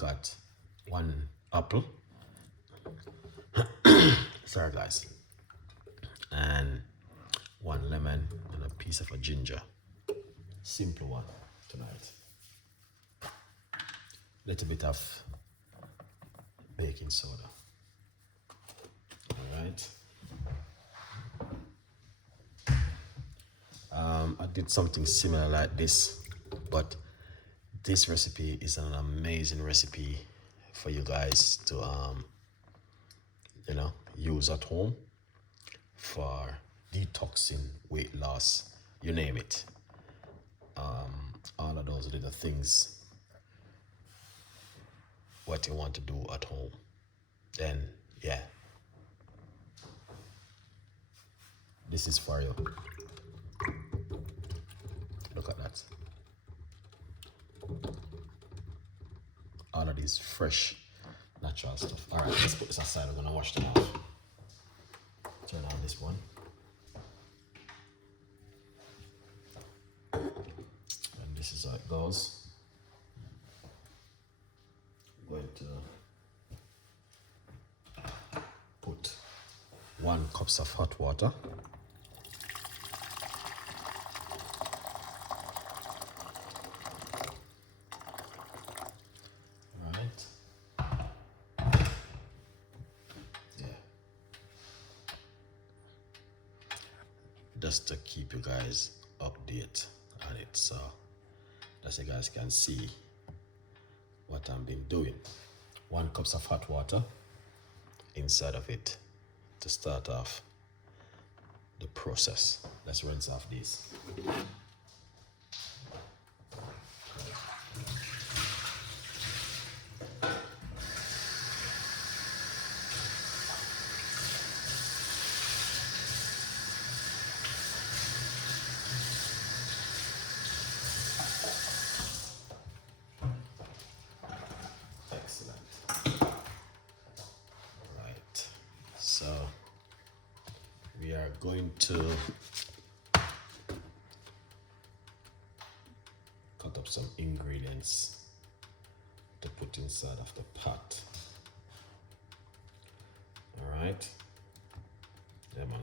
got one apple, sorry guys, and one lemon and a piece of a ginger. Simple one tonight. Little bit of baking soda. All right. I did something similar like this, but this recipe is an amazing recipe for you guys to use at home for detoxing, weight loss, you name it. All of those little things what you want to do at home, then yeah, this is for you. Look at that. All of these fresh natural stuff. All right, let's put this aside. We're gonna wash them off. Turn on this one, and this is how it goes. I'm going to put 1 cup of hot water. Just to keep you guys updated on it, so that you guys can see what I've been doing. 1 cup of hot water inside of it to start off the process. Let's rinse off these. We are going to cut up some ingredients to put inside of the pot. All right, yeah man.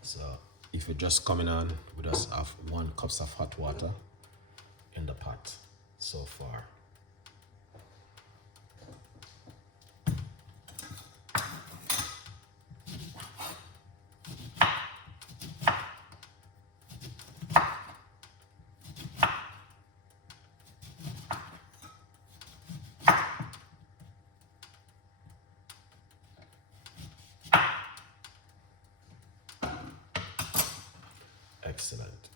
So if you're just coming on, we just have 1 cup of hot water in the pot so far. Excellent.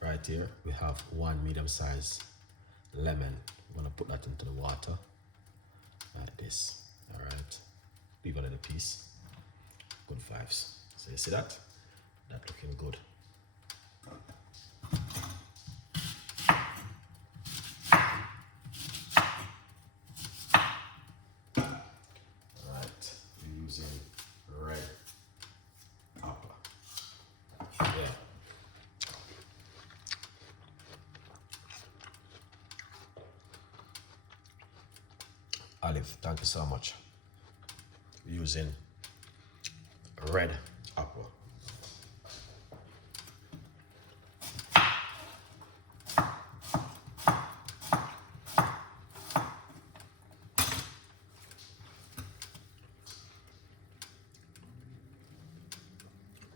Right here we have 1 medium-sized lemon. I'm gonna put that into the water like this. All right, leave a little piece. Good vibes. So you see that? That looking good. All right, we're using red apple. Yeah. Olive, thank you so much. We're using red apple.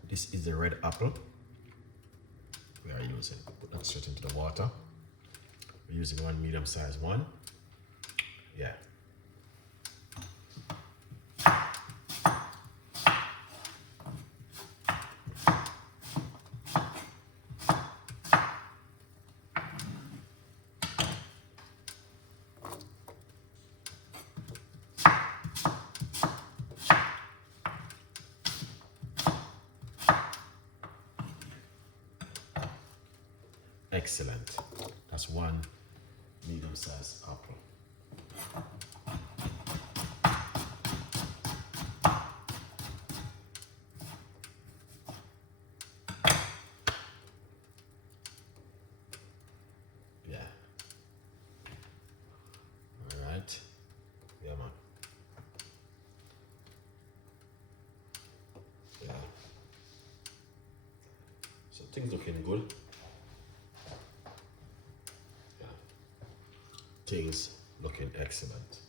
This is the red apple we are using. Put that straight into the water. We're using 1 medium-sized one. Yeah. Excellent. That's 1 medium-sized apple. Yeah. things looking good. Yeah. Things looking excellent.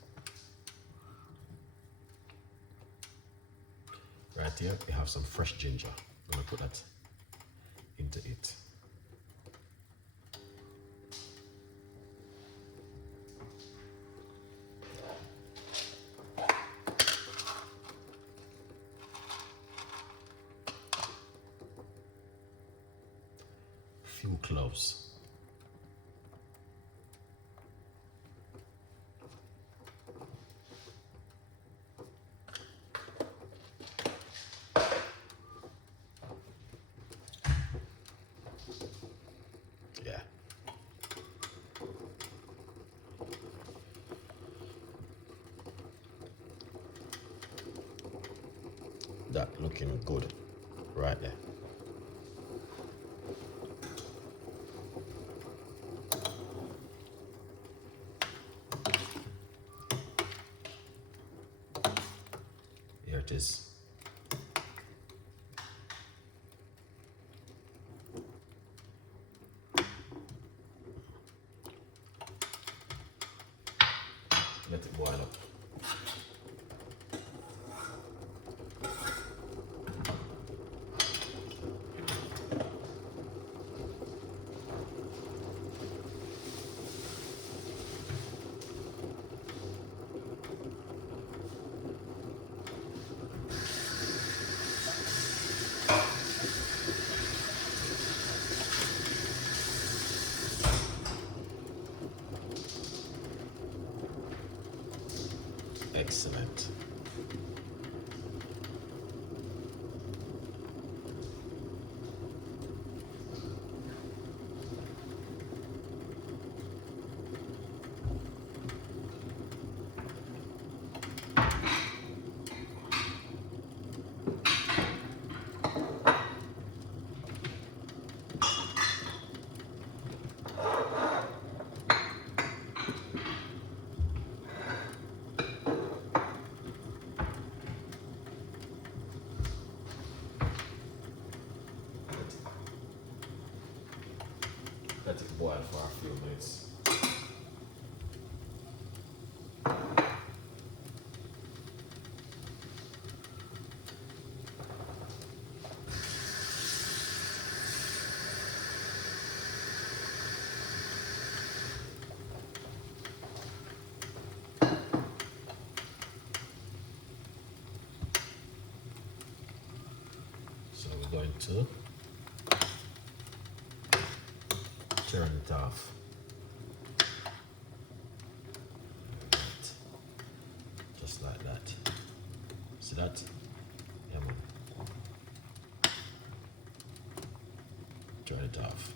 Right here, we have some fresh ginger. I'm gonna put that into it. Few cloves. Yeah. That looking good right there. Here it is. Let it boil up. Excellent. Let it boil for a few minutes. So we're going to turn it off. Right. Just like that. See that? Yeah, man. Turn it off.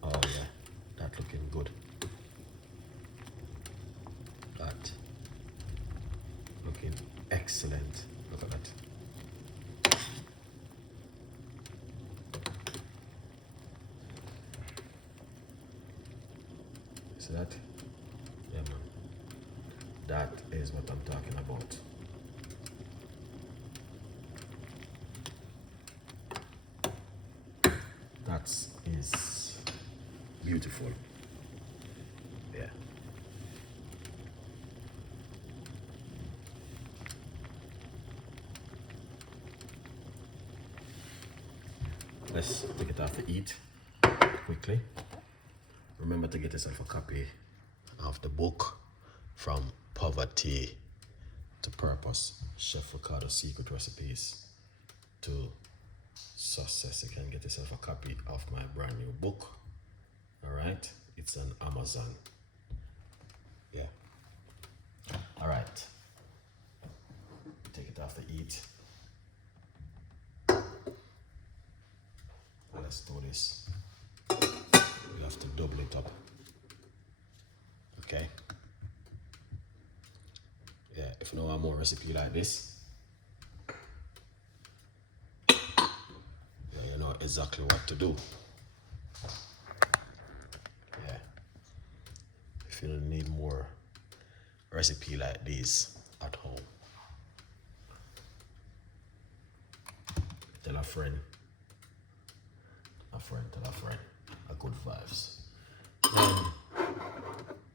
Oh yeah, that looking good. That looking excellent. Look at that. See that? Yeah, man. That is what I'm talking about. That is beautiful. Yeah. Let's take it off to eat quickly. Remember to get yourself a copy of the book From Poverty to Purpose, Chef Ricardo's Secret Recipes to Success. You can get yourself a copy of my brand new book. All right, it's on Amazon. Yeah. All right. Take it off the heat. Let's do this. We have to double it up. Okay. Yeah, if you know one more recipe like this, yeah, you know exactly what to do. Yeah. If you need more recipe like this at home, tell a friend, tell a friend, a good vibes. Then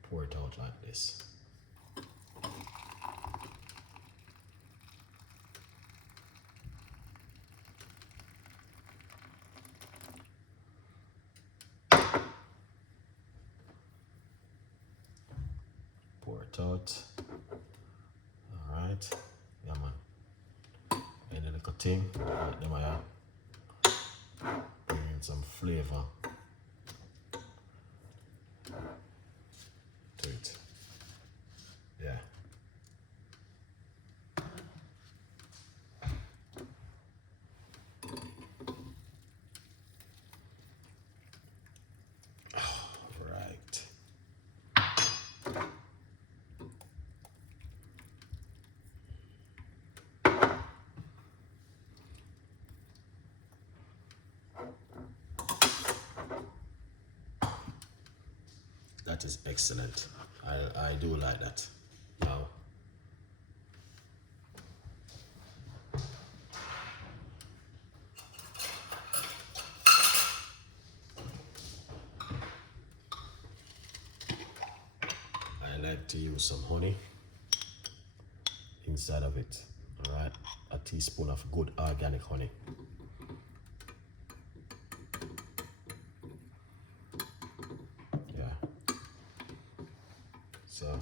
pour it out like this. Pour it out. All right. Yeah, man. And then the thing, right them I bring in some flavor to it. Yeah. Right. That is excellent. I do like that. Now, I like to use some honey inside of it. All right, a teaspoon of good organic honey. Yeah. So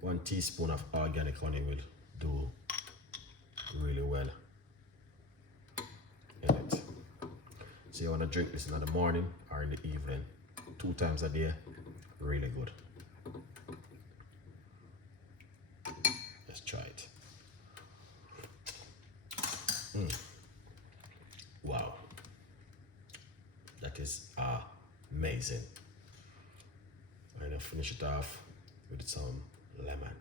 1 teaspoon of organic honey will do really well in it. So you want to drink this in the morning or in the evening, 2 times a day. Really good. Let's try it. Wow, that is amazing. I'm gonna finish it off with some lemon.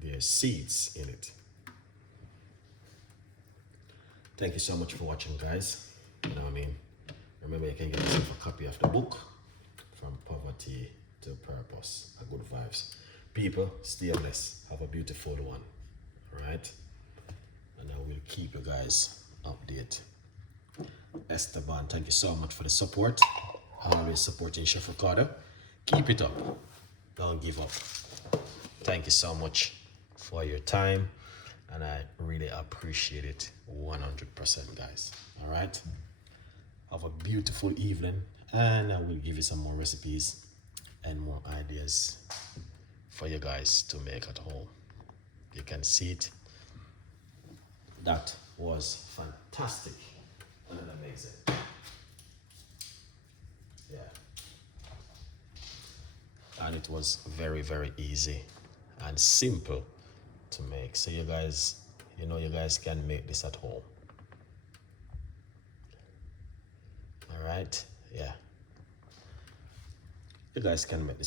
There's seeds in it. Thank you so much for watching, guys. You know what I mean? Remember, you can get yourself a copy of the book, From Poverty to Purpose, a good vibes. People, stay blessed. Have a beautiful one. All right? And I will keep you guys updated. Esteban, thank you so much for the support. Always supporting Chef Ricardo. Keep it up. Don't give up. Thank you so much for your time. And I really appreciate it 100%, guys. All right? Have a beautiful evening. And I will give you some more recipes and more ideas for you guys to make at home. You can see it. That was fantastic and amazing. Yeah. And it was very, very easy and simple to make. So you guys, you know, you guys can make this at home. All right? Yeah. You guys can make this